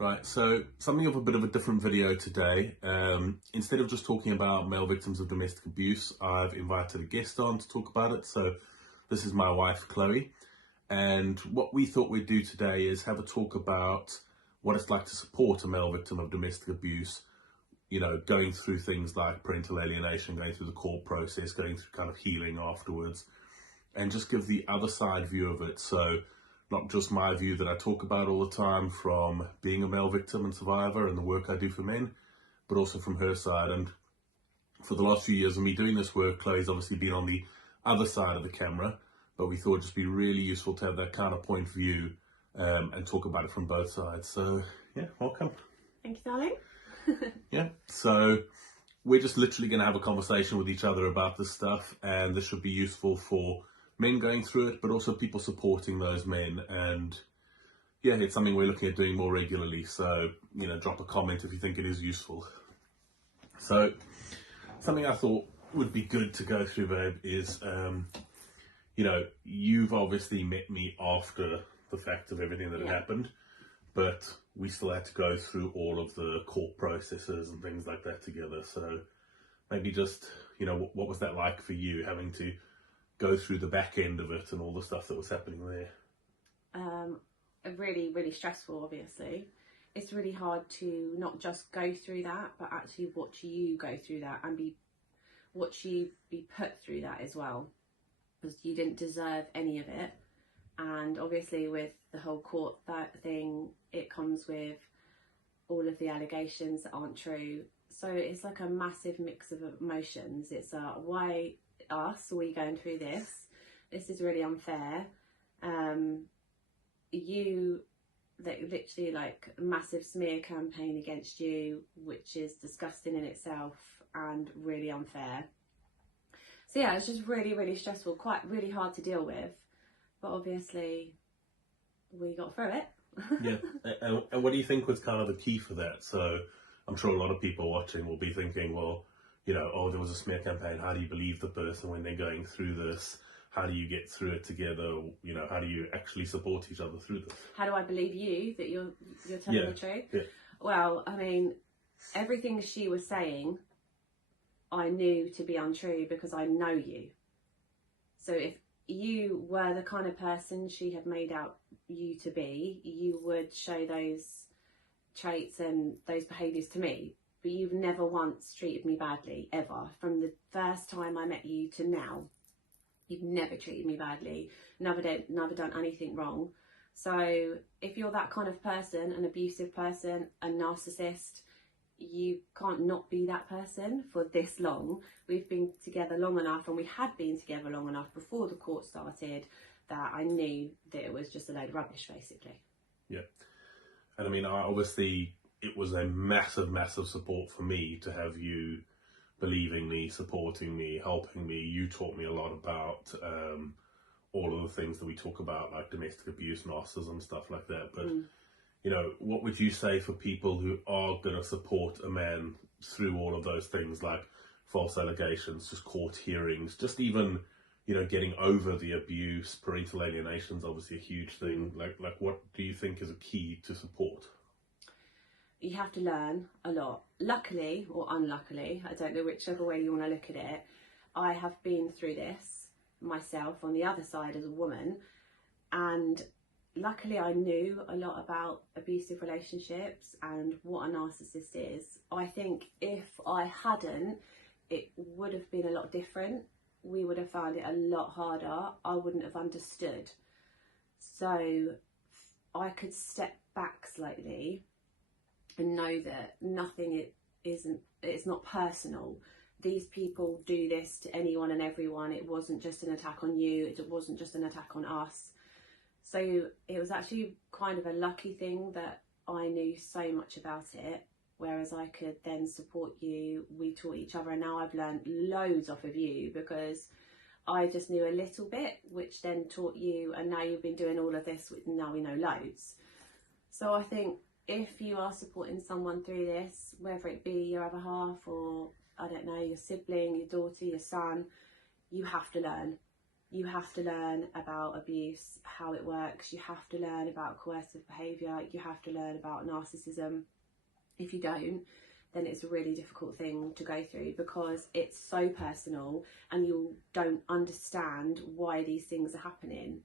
Right, so something of a bit of a different video today. Instead of just talking about male victims of domestic abuse, I've invited a guest on to talk about it. So this is my wife, Chloe. And what we thought we'd do today is have a talk about what it's like to support a male victim of domestic abuse, going through things like parental alienation, going through the court process, going through kind of healing afterwards, and just give the other side view of it. So not just my view that I talk about all the time from being a male victim and survivor and the work I do for men, but also from her side. And for the last few years of me doing this work, Chloe's obviously been on the other side of the camera, but we thought it'd just be really useful to have that kind of point of view and talk about it from both sides. So yeah, welcome. Thank you, darling. Yeah, so we're just literally going to have a conversation with each other about this stuff, and this should be useful for men going through it, but also people supporting those men. And yeah, it's something we're looking at doing more regularly. So, drop a comment if you think it is useful. So something I thought would be good to go through, babe, is, you've obviously met me after the fact of everything that had happened, but we still had to go through all of the court processes and things like that together. So maybe just, what was that like for you, having to go through the back end of it and all the stuff that was happening there? Really, really stressful, obviously. It's really hard to not just go through that, but actually watch you go through that and watch you be put through that as well, because you didn't deserve any of it. And obviously with the whole court thing, it comes with all of the allegations that aren't true. So it's like a massive mix of emotions. It's why us? Are we going through this? This is really unfair. Literally like a massive smear campaign against you, which is disgusting in itself and really unfair. So yeah, it's just really, really stressful, really hard to deal with. But obviously we got through it. Yeah, and what do you think was kind of the key for that? So I'm sure a lot of people watching will be thinking, well, there was a smear campaign. How do you believe the person when they're going through this? How do you get through it together? How do you actually support each other through this? How do I believe you that you're telling the truth? Yeah. Well, I mean, everything she was saying, I knew to be untrue because I know you. So if you were the kind of person she had made out you to be, you would show those traits and those behaviours to me. But you've never once treated me badly, ever. From the first time I met you to now, you've never treated me badly, never done anything wrong. So if you're that kind of person, an abusive person, a narcissist, you can't not be that person for this long. We've been together long enough, and we had been together long enough before the court started, that I knew that it was just a load of rubbish, basically. Yeah. And I mean, obviously it was a massive, massive support for me to have you believing me, supporting me, helping me. You taught me a lot about all of the things that we talk about, like domestic abuse, narcissism, stuff like that. But, what would you say for people who are going to support a man through all of those things, like false allegations, just court hearings, just even, getting over the abuse? Parental alienation is obviously a huge thing. Like what do you think is a key to support? You have to learn a lot. Luckily or unluckily, I don't know whichever way you want to look at it, I have been through this myself on the other side as a woman, and luckily I knew a lot about abusive relationships and what a narcissist is. I think if I hadn't, it would have been a lot different. We would have found it a lot harder. I wouldn't have understood. So I could step back slightly and know that it's not personal. These people do this to anyone and everyone. It wasn't just an attack on you. It wasn't just an attack on us. So it was actually kind of a lucky thing that I knew so much about it, whereas I could then support you. We taught each other, and now I've learned loads off of you because I just knew a little bit, which then taught you, and now you've been doing all of this, now we know loads. So I think if you are supporting someone through this, whether it be your other half or, I don't know, your sibling, your daughter, your son, you have to learn. you have to learn about abuse, how it works. You have to learn about coercive behaviour. You have to learn about narcissism. If you don't, then it's a really difficult thing to go through, because it's so personal and you don't understand why these things are happening.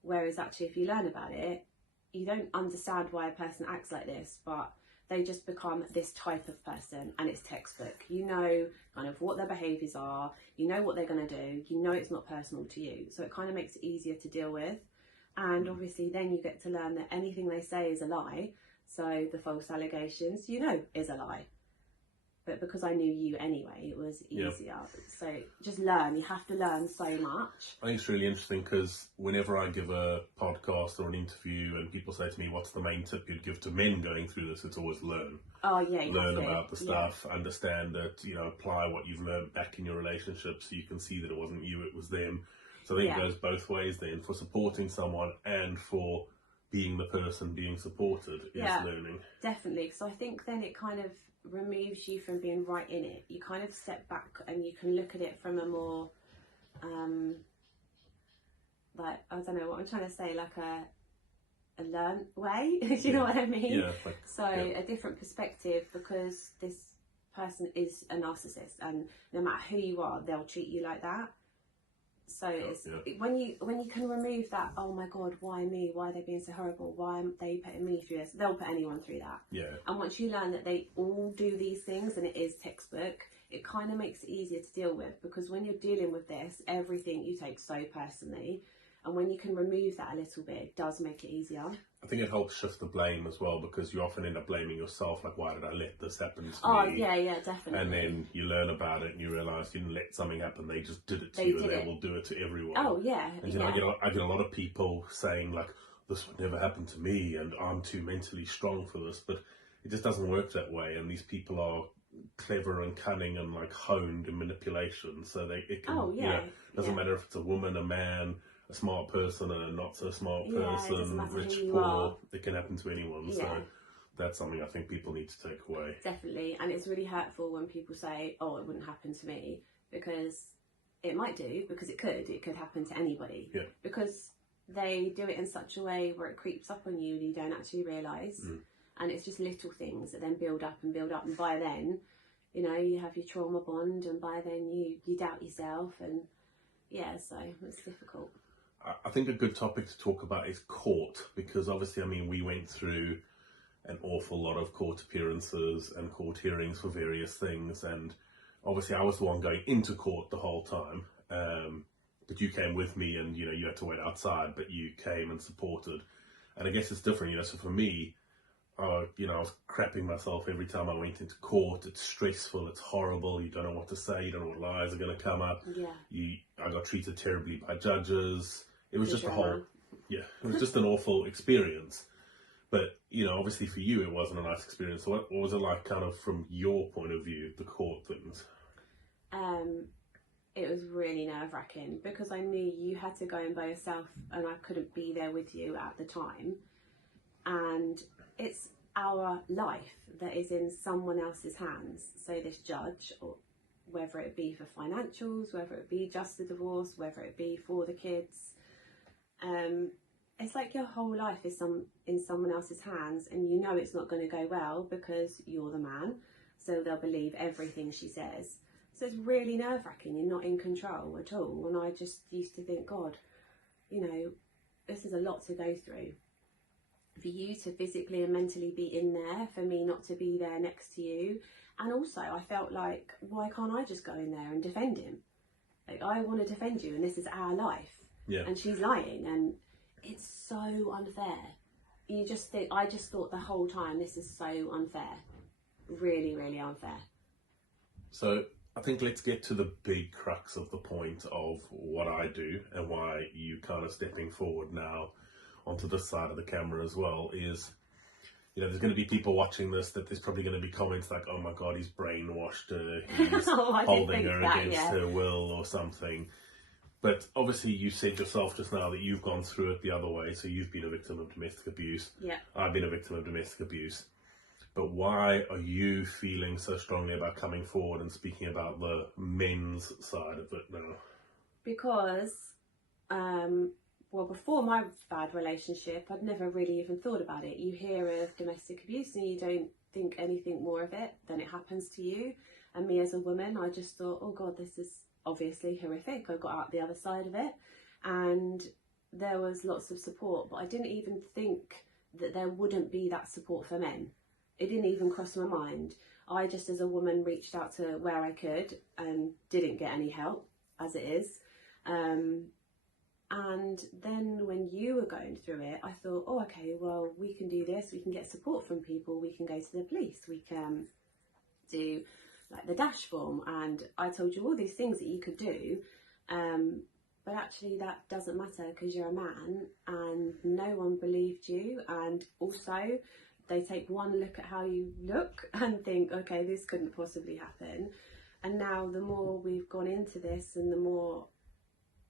Whereas actually, if you learn about it, you don't understand why a person acts like this, but they just become this type of person, and it's textbook. You know kind of what their behaviours are, you know what they're going to do, you know it's not personal to you. So it kind of makes it easier to deal with. And obviously then you get to learn that anything they say is a lie. So the false allegations, you know, is a lie. But because I knew you anyway, it was easier. Yep. So just learn. You have to learn so much. I think it's really interesting, because whenever I give a podcast or an interview and people say to me, what's the main tip you'd give to men going through this? It's always learn. Oh, yeah. Learn about the stuff, understand it, you know, apply what you've learned back in your relationship so you can see that it wasn't you, it was them. So I think it goes both ways then, for supporting someone and for being the person being supported is learning. Definitely. So I think then it kind of removes you from being right in it. You kind of step back and you can look at it from a more like, I don't know what I'm trying to say, like a learned way. Do you know what I mean? A different perspective, because this person is a narcissist, and no matter who you are, they'll treat you like that. So when you can remove that, oh my God, why me? Why are they being so horrible? Why are they putting me through this? They'll put anyone through that. Yeah. And once you learn that they all do these things and it is textbook, it kind of makes it easier to deal with, because when you're dealing with this, everything you take so personally. And when you can remove that a little bit, it does make it easier. I think it helps shift the blame as well, because you often end up blaming yourself, like, why did I let this happen to me? Oh, yeah, definitely. And then you learn about it and you realise you didn't let something happen, they just did it to you, and they will do it to everyone. Oh, yeah. And you know, I get a lot of people saying, like, this would never happen to me and I'm too mentally strong for this, but it just doesn't work that way. And these people are clever and cunning and like honed in manipulation, so it can, doesn't matter if it's a woman, a man, a smart person and a not so smart person, rich, poor, it can happen to anyone. So that's something I think people need to take away. Definitely. And it's really hurtful when people say, oh, it wouldn't happen to me, because it might do, because it could happen to anybody. Yeah. Because they do it in such a way where it creeps up on you and you don't actually realise. And it's just little things that then build up, and by then, you know, you have your trauma bond, and by then you doubt yourself, and so it's difficult. I think a good topic to talk about is court, because obviously, I mean, we went through an awful lot of court appearances and court hearings for various things, and obviously I was the one going into court the whole time, but you came with me, and you know, you had to wait outside, but you came and supported. And I guess it's different, you know, so for me, you know, I was crapping myself every time I went into court. It's stressful, it's horrible, you don't know what to say, you don't know what lies are going to come up. I got treated terribly by judges. It was just it was just an awful experience. But, you know, obviously for you it wasn't a nice experience. So what was it like, kind of from your point of view, the court things? It was really nerve-wracking, because I knew you had to go in by yourself and I couldn't be there with you at the time. And it's our life that is in someone else's hands. So this judge, or whether it be for financials, whether it be just the divorce, whether it be for the kids, it's like your whole life is in someone else's hands, and you know it's not going to go well because you're the man, so they'll believe everything she says. So it's really nerve-wracking. You're not in control at all. And I just used to think, God, you know, this is a lot to go through. For you to physically and mentally be in there, for me not to be there next to you. And also I felt like, why can't I just go in there and defend him? Like, I want to defend you, and this is our life. And she's lying, and it's so unfair. I just thought the whole time, this is so unfair. Really, really unfair. So I think let's get to the big crux of the point of what I do and why you kind of stepping forward now onto this side of the camera as well is, you know, there's going to be people watching this that there's probably going to be comments like, oh my God, he's brainwashed her, he's holding her against her will or something. But obviously you said yourself just now that you've gone through it the other way, so you've been a victim of domestic abuse. I've been a victim of domestic abuse. But why are you feeling so strongly about coming forward and speaking about the men's side of it now? Because Well, before my bad relationship, I'd never really even thought about it. You hear of domestic abuse and you don't think anything more of it, then it happens to you. And me as a woman, I just thought, oh God, this is obviously horrific. I got out the other side of it, and there was lots of support, but I didn't even think that there wouldn't be that support for men. It didn't even cross my mind. I just, as a woman, reached out to where I could and didn't get any help, as it is. And then when you were going through it, I thought, oh, okay, well, we can do this. We can get support from people. We can go to the police. We can do like the dash form. And I told you all these things that you could do. But actually that doesn't matter because you're a man and no one believed you. And also they take one look at how you look and think, okay, this couldn't possibly happen. And now the more we've gone into this and the more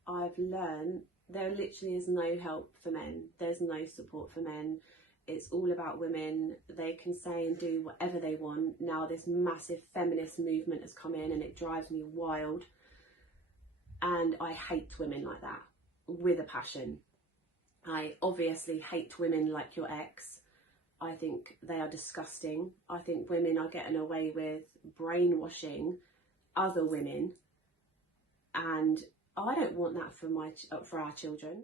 I've learned, there literally is no help for men. There's no support for men. It's all about women. They can say and do whatever they want. Now this massive feminist movement has come in and it drives me wild. And I hate women like that with a passion. I obviously hate women like your ex. I think they are disgusting. I think women are getting away with brainwashing other women, and I don't want that for our children.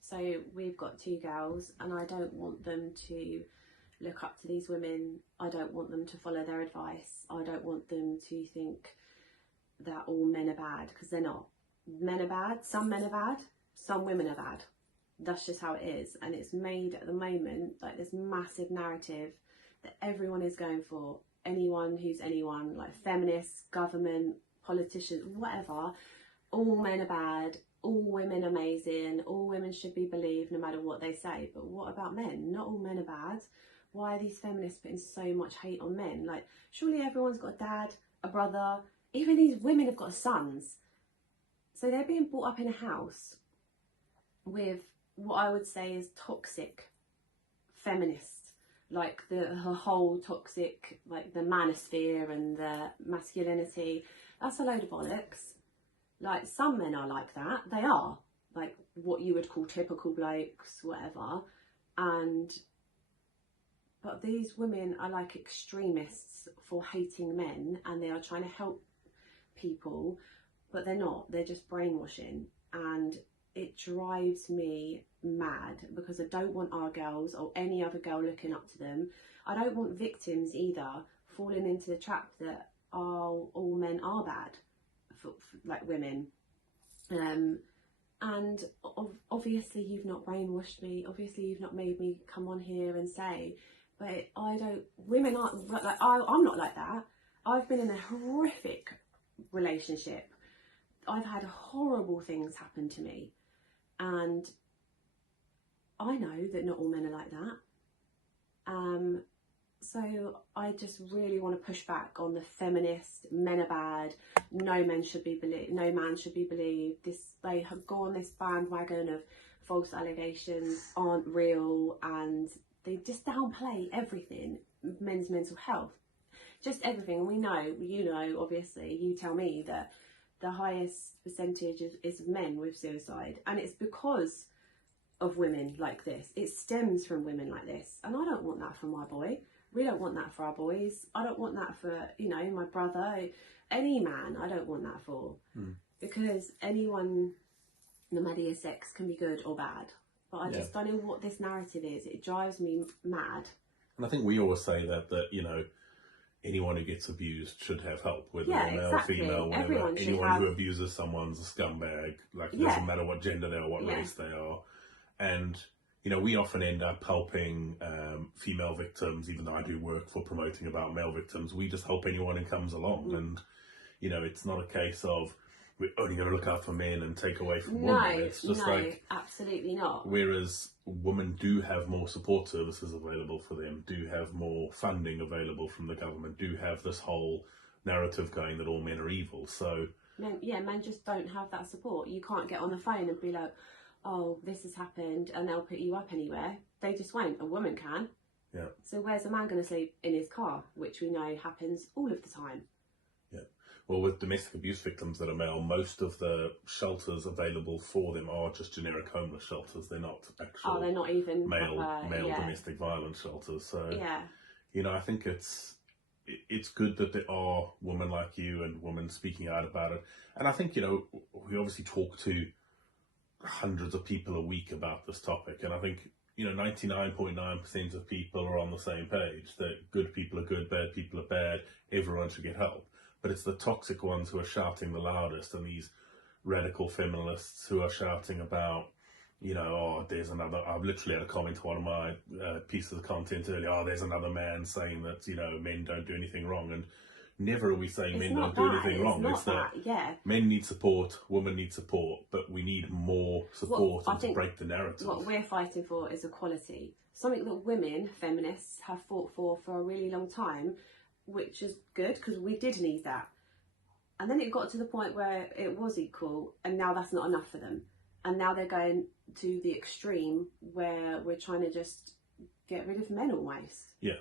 So we've got 2 girls and I don't want them to look up to these women. I don't want them to follow their advice. I don't want them to think that all men are bad, because they're not. Men are bad, some men are bad, some women are bad. That's just how it is. And it's made at the moment like this massive narrative that everyone is going for. Anyone who's anyone, like feminists, government, politicians, whatever. All men are bad, all women are amazing, all women should be believed no matter what they say. But what about men? Not all men are bad. Why are these feminists putting so much hate on men? Like, surely everyone's got a dad, a brother, even these women have got sons. So they're being brought up in a house with what I would say is toxic feminists, like the whole toxic, like the manosphere and the masculinity. That's a load of bollocks. Like, some men are like that. They are like what you would call typical blokes, whatever. But these women are like extremists for hating men, and they are trying to help people, but they're not. They're just brainwashing, and it drives me mad because I don't want our girls or any other girl looking up to them. I don't want victims either falling into the trap that all men are bad. Like women, and obviously you've not brainwashed me, obviously you've not made me come on here and say, but women aren't like, I'm not like that. I've been in a horrific relationship. I've had horrible things happen to me, and I know that not all men are like that. So I just really want to push back on the feminist, men are bad, no man should be believed. They have gone this bandwagon of false allegations aren't real, and they just downplay everything, men's mental health, just everything. And we know, you know, obviously, you tell me that the highest percentage is men with suicide, and it's because of women like this. It stems from women like this, and I don't want that for my boy. We don't want that for our boys. I don't want that for, you know, my brother, any man. I don't want that for, because anyone, no matter your sex, can be good or bad. But I just don't know what this narrative is. It drives me mad. And I think we always say that you know, anyone who gets abused should have help, whether they're male, female, whatever. Anyone who abuses someone's a scumbag. Like, it doesn't matter what gender they are, what race they are. And you know, we often end up helping female victims, even though I do work for promoting about male victims. We just help anyone who comes along. And, you know, it's not a case of we're only going to look out for men and take away from women. It's just absolutely not. Whereas women do have more support services available for them, do have more funding available from the government, do have this whole narrative going that all men are evil. So men just don't have that support. You can't get on the phone and be like, oh, this has happened, and they'll put you up anywhere. They just won't. A woman can. Yeah. So where's a man going to sleep in his car, which we know happens all of the time? Yeah. Well, with domestic abuse victims that are male, most of the shelters available for them are just generic homeless shelters. They're not actual they're not even male proper, male yeah. domestic violence shelters. So Yeah. you know, I think it's good that there are women like you and women speaking out about it. And I think, you know, we obviously talk to hundreds of people a week about this topic, and I think, you know, 99.9% of people are on the same page, that good people are good, bad people are bad, everyone should get help. But it's the toxic ones who are shouting the loudest, and these radical feminists who are shouting about, you know, oh, there's another, I've literally had a comment to one of my pieces of content earlier, oh, there's another man saying that, you know, men don't do anything wrong. And never are we saying men don't do anything wrong. It's not that, yeah. Men need support, women need support, but we need more support and to break the narrative. What we're fighting for is equality. Something that women, feminists, have fought for a really long time, which is good because we did need that. And then it got to the point where it was equal, and now that's not enough for them. And now they're going to the extreme where we're trying to just get rid of men almost. Yeah,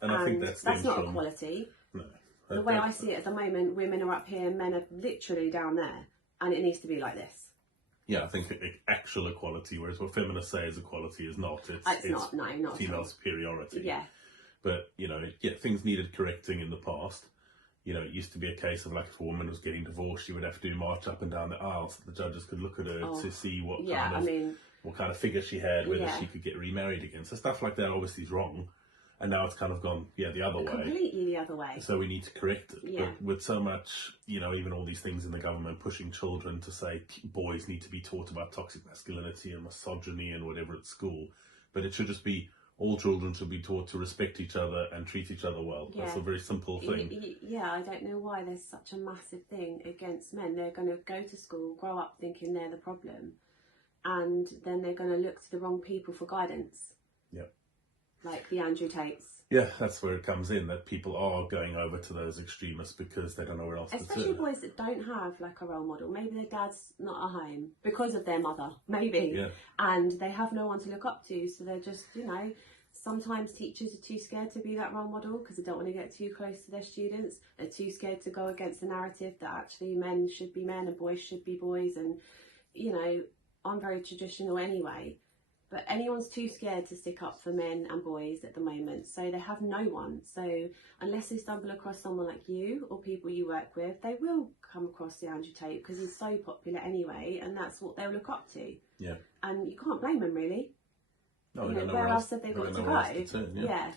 and I think that's not equality. No. The way I see it at the moment, women are up here, men are literally down there, and it needs to be like this. Yeah, I think actual equality, whereas what feminists say is equality is not. It's not female superiority. Yeah. But, you know, yeah, things needed correcting in the past. You know, it used to be a case of, like, if a woman was getting divorced, she would have to march up and down the aisle so the judges could look at her to see what kind of figure she had, whether she could get remarried again. So stuff like that obviously is wrong. And now it's kind of gone, the other way. Completely the other way. So we need to correct it. Yeah. But with so much, you know, even all these things in the government pushing children to say boys need to be taught about toxic masculinity and misogyny and whatever at school. But it should just be all children should be taught to respect each other and treat each other well. Yeah. That's a very simple thing. Yeah, I don't know why there's such a massive thing against men. They're going to go to school, grow up thinking they're the problem. And then they're going to look to the wrong people for guidance. Yep. Like the Andrew Tates. Yeah, that's where it comes in, that people are going over to those extremists because they don't know where else to turn. Especially boys that don't have like a role model. Maybe their dad's not at home because of their mother, maybe. Yeah. And they have no one to look up to, so they're just, you know, sometimes teachers are too scared to be that role model because they don't want to get too close to their students. They're too scared to go against the narrative that actually men should be men and boys should be boys. And, you know, I'm very traditional anyway. But anyone's too scared to stick up for men and boys at the moment, so they have no one. So unless they stumble across someone like you or people you work with, they will come across the Andrew Tate because he's so popular anyway, and that's what they'll look up to. Yeah. And you can't blame them, really. No, you know, where else have they got to go? Yeah.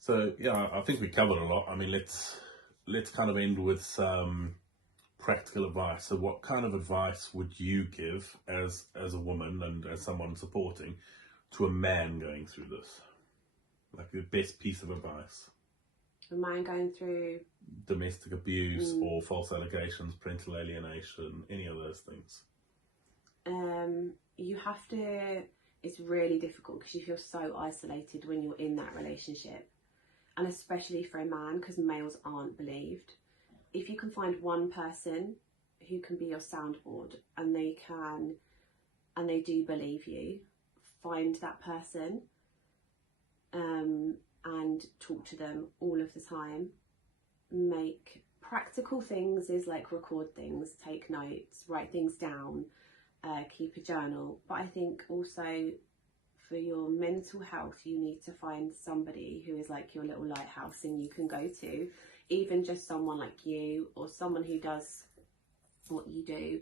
So yeah, I think we covered a lot. I mean, let's kind of end with some practical advice. So what kind of advice would you give as a woman and as someone supporting to a man going through this? Like the best piece of advice. A man going through domestic abuse or false allegations, parental alienation, any of those things. You have to, it's really difficult because you feel so isolated when you're in that relationship, and especially for a man because males aren't believed. If you can find one person who can be your soundboard and they do believe you, find that person and talk to them all of the time. Make practical things is like record things, take notes, write things down, keep a journal. But I think also for your mental health, you need to find somebody who is like your little lighthouse and you can go to. Even just someone like you or someone who does what you do,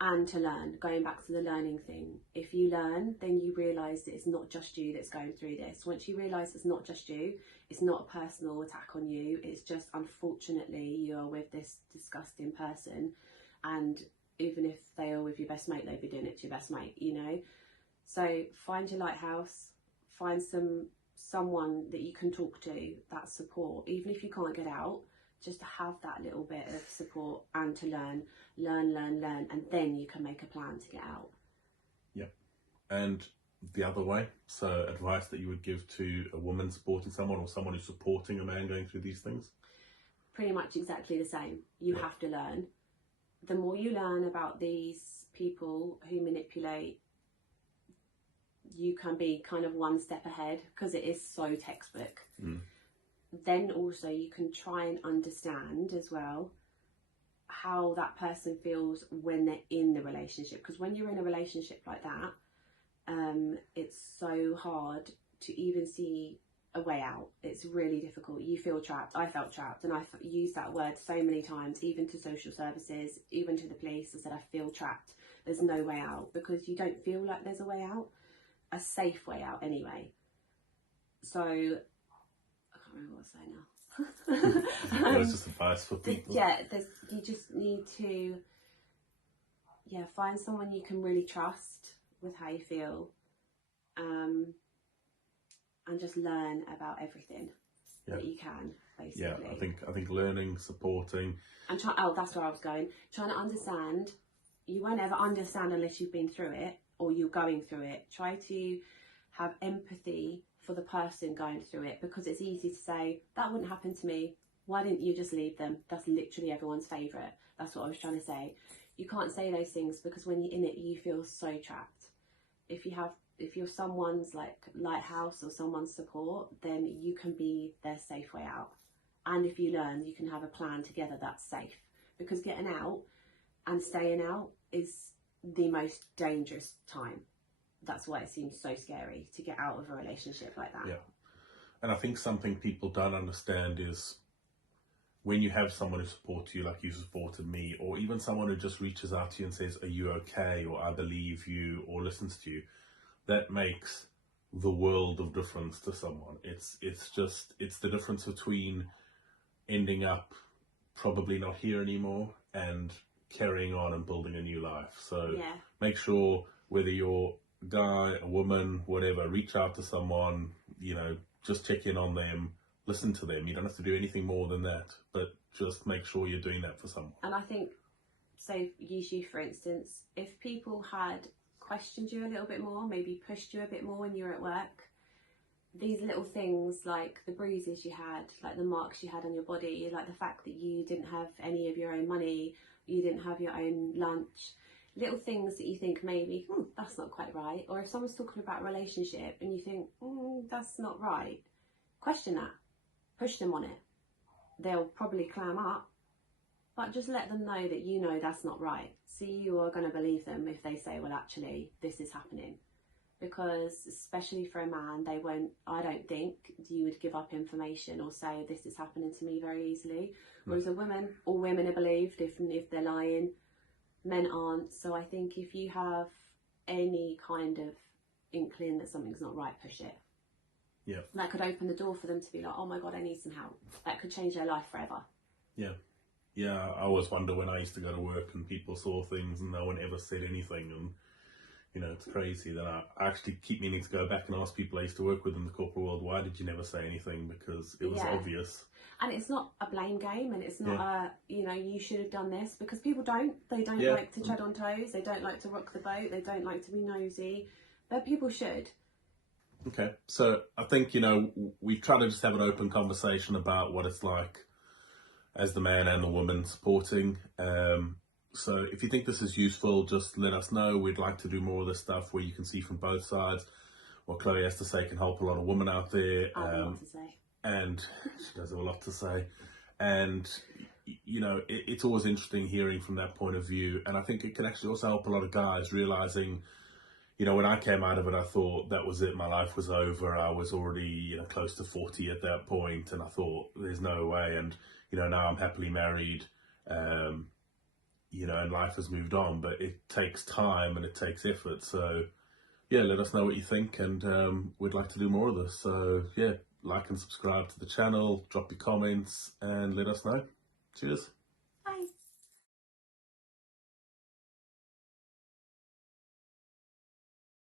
and to learn, going back to the learning thing. If you learn, then you realise that it's not just you that's going through this. Once you realise it's not just you, it's not a personal attack on you, it's just unfortunately you're with this disgusting person, and even if they are with your best mate, they'd be doing it to your best mate, you know. So find your lighthouse, find someone that you can talk to, that support, even if you can't get out, just to have that little bit of support and to learn, and then you can make a plan to get out. Yep. And the other way, so advice that you would give to a woman supporting someone or someone who's supporting a man going through these things? Pretty much exactly the same. You have to learn. The more you learn about these people who manipulate, you can be kind of one step ahead because it is so textbook. Then also you can try and understand as well how that person feels when they're in the relationship. Because when you're in a relationship like that, it's so hard to even see a way out. It's really difficult. You feel trapped. I felt trapped, and I've used that word so many times, even to social services, even to the police. I said, I feel trapped. There's no way out, because you don't feel like there's a way out, a safe way out anyway. So I can't remember what I was saying now. That's just advice for people. You just need to find someone you can really trust with how you feel, and just learn about everything that you can, basically. Yeah, I think learning, supporting, and that's where I was going. Trying to understand. You won't ever understand unless you've been through it or you're going through it. Try to have empathy for the person going through it, because it's easy to say, that wouldn't happen to me. Why didn't you just leave them? That's literally everyone's favourite. That's what I was trying to say. You can't say those things, because when you're in it, you feel so trapped. If you're someone's like lighthouse or someone's support, then you can be their safe way out. And if you learn, you can have a plan together that's safe, because getting out and staying out is the most dangerous time. That's why it seems so scary to get out of a relationship like that. Yeah. And I think something people don't understand is when you have someone who supports you, like you supported me, or even someone who just reaches out to you and says, are you okay? Or I believe you, or listens to you, that makes the world of difference to someone. It's the difference between ending up probably not here anymore and carrying on and building a new life. So make sure, whether you're a guy, a woman, whatever, reach out to someone, just check in on them, listen to them. You don't have to do anything more than that, but just make sure you're doing that for someone. And I think, so use you for instance, if people had questioned you a little bit more, maybe pushed you a bit more when you were at work, these little things like the bruises you had, like the marks you had on your body, like the fact that you didn't have any of your own money, you didn't have your own lunch, little things that you think maybe, that's not quite right. Or if someone's talking about a relationship and you think, that's not right, question that, push them on it. They'll probably clam up, but just let them know that that's not right. So you are going to believe them if they say, well, actually, this is happening. Because especially for a man, I don't think you would give up information or say this is happening to me very easily. Whereas a woman, all women are believed if they're lying, men aren't. So I think if you have any kind of inkling that something's not right, push it. Yeah. That could open the door for them to be like, oh my God, I need some help. That could change their life forever. Yeah. Yeah, I always wonder when I used to go to work and people saw things and no one ever said anything, and it's crazy that I actually keep meaning to go back and ask people I used to work with in the corporate world, why did you never say anything? Because it was obvious. And it's not a blame game, and it's not you should have done this, because people don't. They don't like to tread on toes. They don't like to rock the boat. They don't like to be nosy. But people should. Okay. So I think, we try to just have an open conversation about what it's like as the man and the woman supporting. So if you think this is useful, just let us know. We'd like to do more of this stuff where you can see from both sides. What Chloe has to say can help a lot of women out there. I have a lot to say. And she does have a lot to say. And, it's always interesting hearing from that point of view. And I think it can actually also help a lot of guys realising, when I came out of it, I thought that was it. My life was over. I was already, close to 40 at that point. And I thought, there's no way. And, now I'm happily married. And life has moved on, but it takes time and it takes effort. So, let us know what you think, and we'd like to do more of this. So, like and subscribe to the channel, drop your comments, and let us know. Cheers.